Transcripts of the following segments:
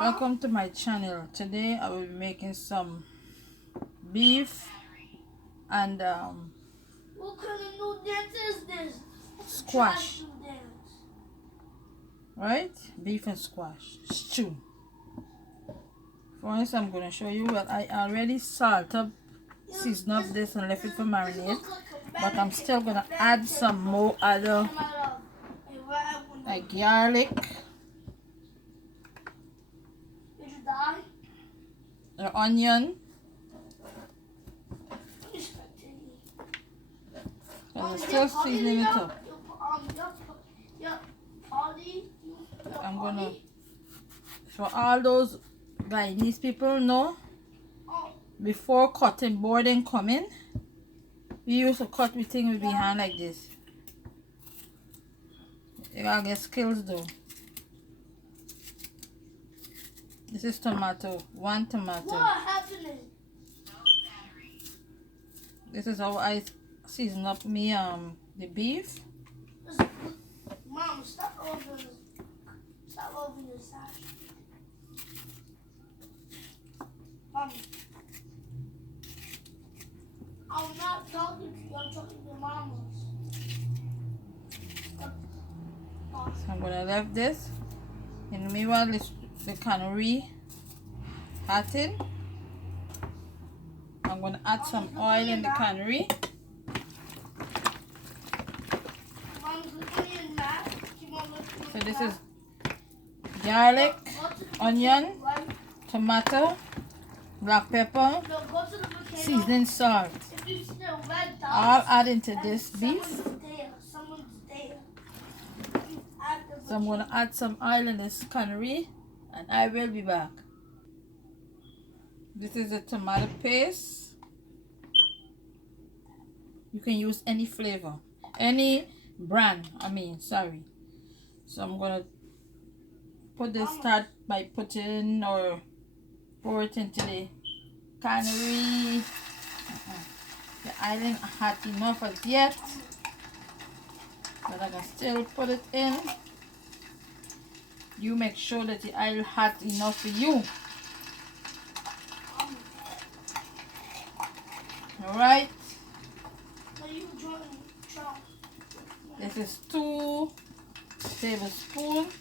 Welcome to my channel. Today I will be making some beef and what kind of new dance is this? squash. Right? Beef and squash stew. First I'm going to show you what I already salted, seasoned up this and left it for marinade. But I'm still going to add some more other like garlic, the onion, and I'm still seasoning it up. I'm gonna, for all those Guyanese people know, before cutting board and coming, we used to cut with things with the hand like this. You gotta get skills though. This is tomato, one tomato. What happening? This is how I season up me the beef. Mom, stop over the side. Mom, I'm not talking to you. I'm talking to Mama. So I'm gonna leave this. In the meanwhile, the cannery hotting. I'm gonna add some oil in the cannery. So this is garlic, onion, tomato, black pepper, seasoning salt. All add into this beef. So I'm going to add some oil in this cannery and I will be back. This is the tomato paste. You can use any flavor, any brand, sorry. So I'm going to put this, start by putting or pour it into the cannery. The oil isn't hot enough as yet, but I can still put it in. You make sure that the oil hot enough for you. Alright. This is 2 tablespoons.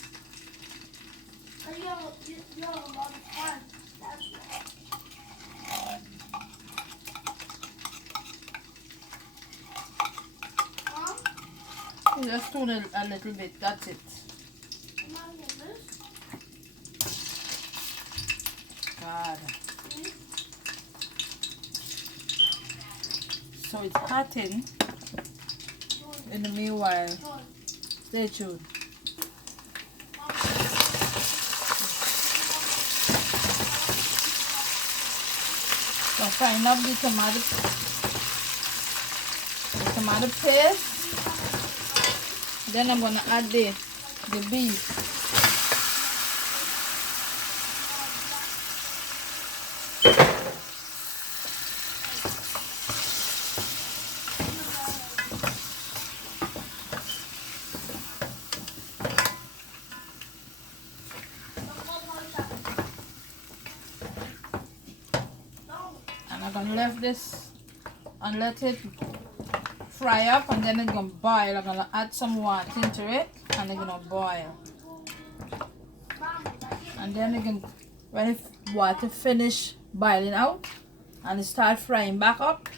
Just tune it a little bit, that's it. God. So it's hotting. In the meanwhile, stay tuned. So frying up the tomato paste. Then I'm gonna add the beef. I'm gonna leave this and let it fry up, and then it's gonna boil. I'm gonna add some water into it and it's gonna boil. And then again, when the water finish boiling out and it start frying back up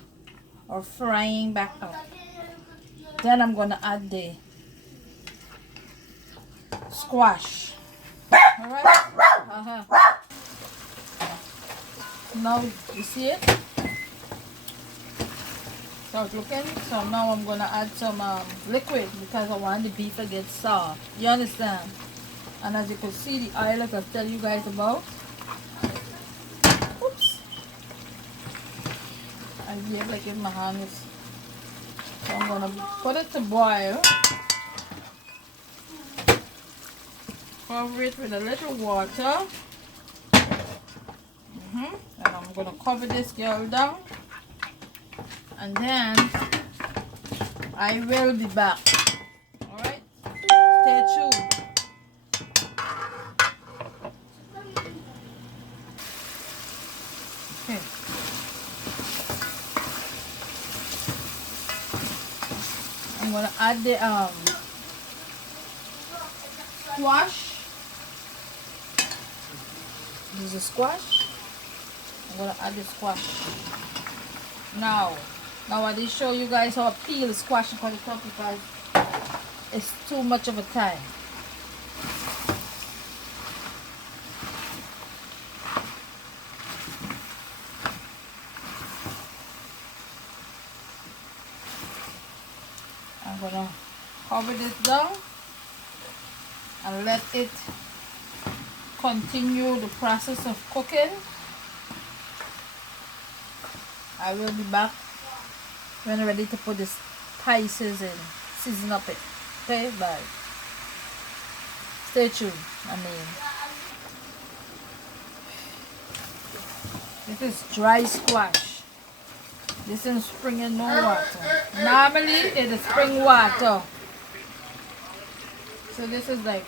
or frying back up, then I'm gonna add the squash. Alright? Now you see it? So it's looking. So now I'm gonna add some liquid because I want the beef to get soft. You understand? And as you can see, the oil that I tell you guys about. Oops! I behave like if my hand is. So I'm gonna put it to boil. Cover it with a little water. And I'm gonna cover this girl down. And then I will be back. Alright? Stay tuned. Okay. I'm gonna add the squash. This is a squash. I'm gonna add the squash. Now I did show you guys how I peel the squash and cut it up because it's too much of a time. I'm gonna cover this down and let it continue the process of cooking. I will be back when I'm ready to put the spices in, season up it. Okay, bye. Stay tuned. This is dry squash. This is spring and no water. Normally it is spring water. So this is like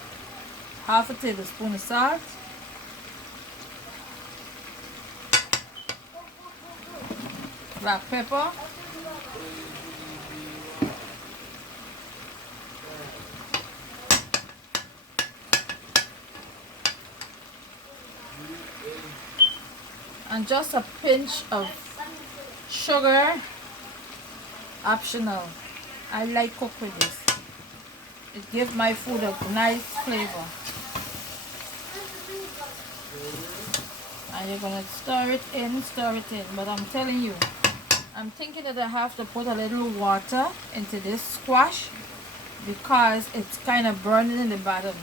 half a tablespoon of salt. Black pepper. And just a pinch of sugar, optional. I like cook with this. It gives my food a nice flavor. And you're gonna stir it in. But I'm telling you, I'm thinking that I have to put a little water into this squash because it's kind of burning in the bottom.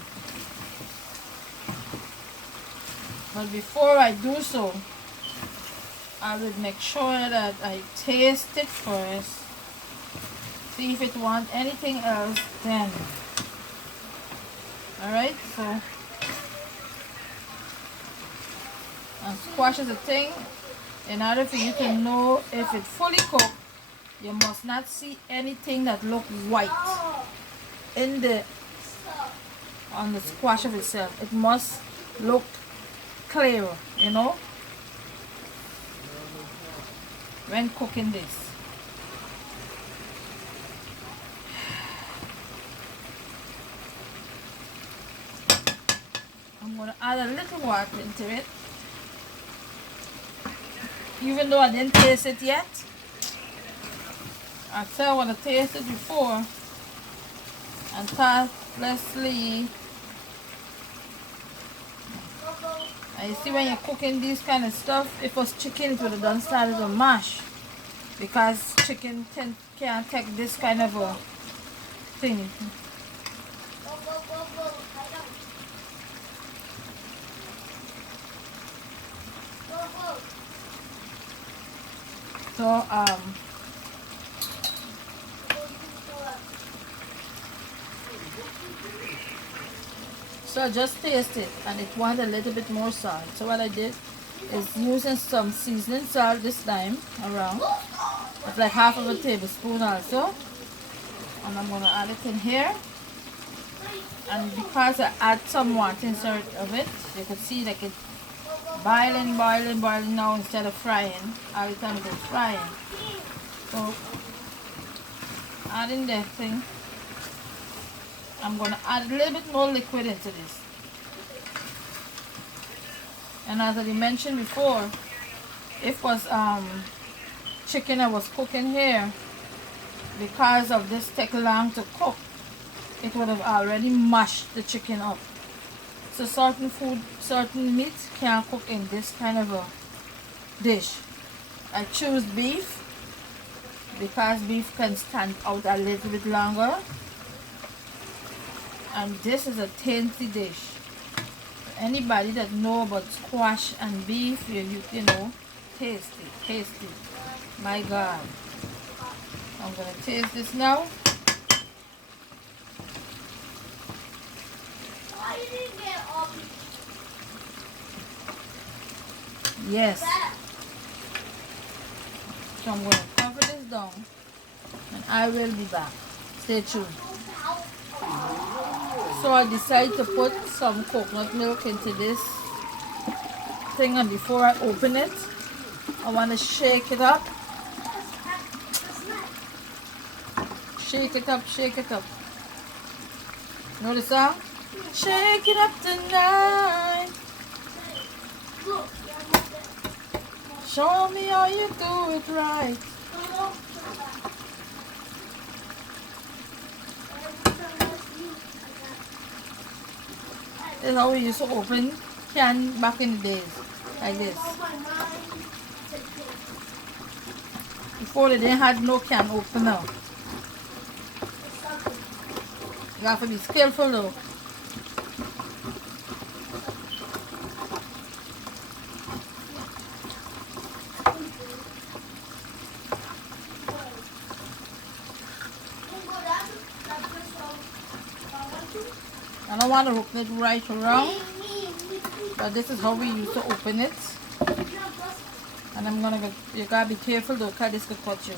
But before I do so, I would make sure that I taste it first. See if it wants anything else then. Alright, so and squash is a thing. In order for you to know if it's fully cooked, you must not see anything that looks white in the on the squash of itself. It must look clear, you know, when cooking this. I'm going to add a little water into it. Even though I didn't taste it yet. I said I want to taste it before. And thoughtlessly. And you see when you're cooking these kind of stuff, if it was chicken it would have done started to mash. Because chicken can't take this kind of a thing. So I just taste it and it wanted a little bit more salt. So what I did is using some seasoning salt this time around. It's like half of a tablespoon also. And I'm going to add it in here. And because I add some water inside of it, you can see like it's boiling now instead of frying. All the time it is frying. So adding that thing, I'm going to add a little bit more liquid into this. And as I mentioned before, if was chicken I was cooking here, because of this take long to cook, it would have already mashed the chicken up. So certain meats can't cook in this kind of a dish. I choose beef because beef can stand out a little bit longer. And this is a tasty dish. Anybody that know about squash and beef, you know, tasty. My God. I'm gonna taste this now. Yes. So I'm gonna cover this down and I will be back. Stay tuned. So I decided to put some coconut milk into this thing, and before I open it, I want to shake it up. Shake it up, shake it up. Know the song? Shake it up tonight. Show me how you do it right. This is how we used to open can back in the days. Like this. Before they didn't have no can opener. You have to be skillful though. I don't want to open it right around, but this is how we used to open it. And I'm gonna go, you gotta be careful though, cause this could cut you.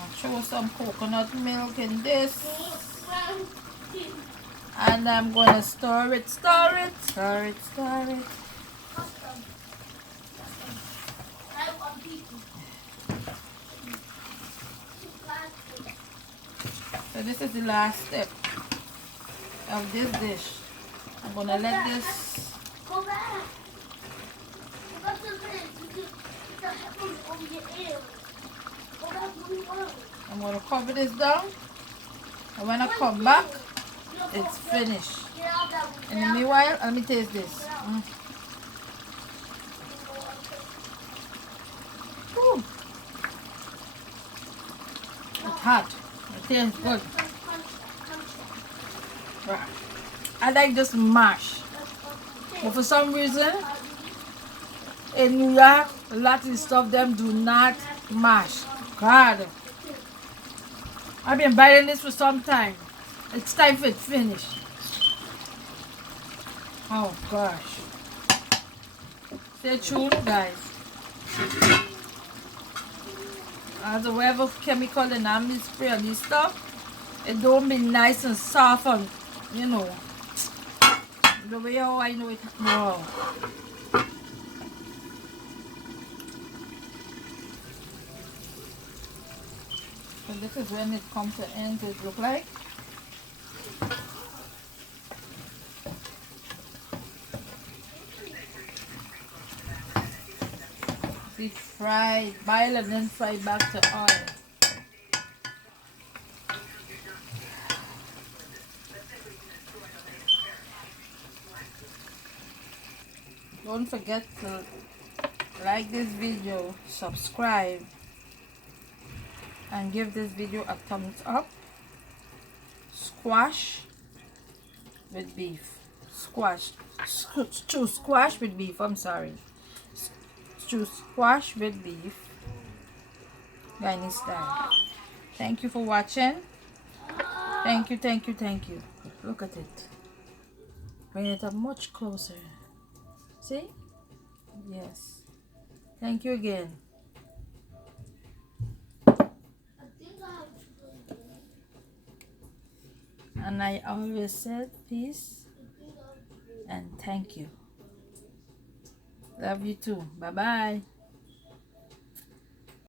I'll throw some coconut milk in this. And I'm gonna stir it, stir it, stir it, stir it. So this is the last step of this dish. I'm gonna let this. I'm gonna cover this down, and when I come back, it's finished. In the meanwhile, let me taste this. Ooh. It's hot. It tastes good. I like this mash, but for some reason in New York, a lot of the stuff them do not mash. God, I've been buying this for some time. It's time for it to finish. Oh gosh. Stay tuned, guys. As the whatever chemical and I'm spray on this stuff, it don't be nice and soft and you know the way how I know it. No. So this is when it comes to end. It look like. Deep fried, boil and then fry back to oil. Don't forget to like this video, subscribe, and give this video a thumbs up. Squash with beef. Stew squash with beef. I'm sorry. Stew squash with beef. Guyanese style. Thank you for watching. Thank you, thank you, thank you. Look at it. Bring it up much closer. See? Yes. Thank you again. And I always said peace and thank you. Love you too. Bye bye.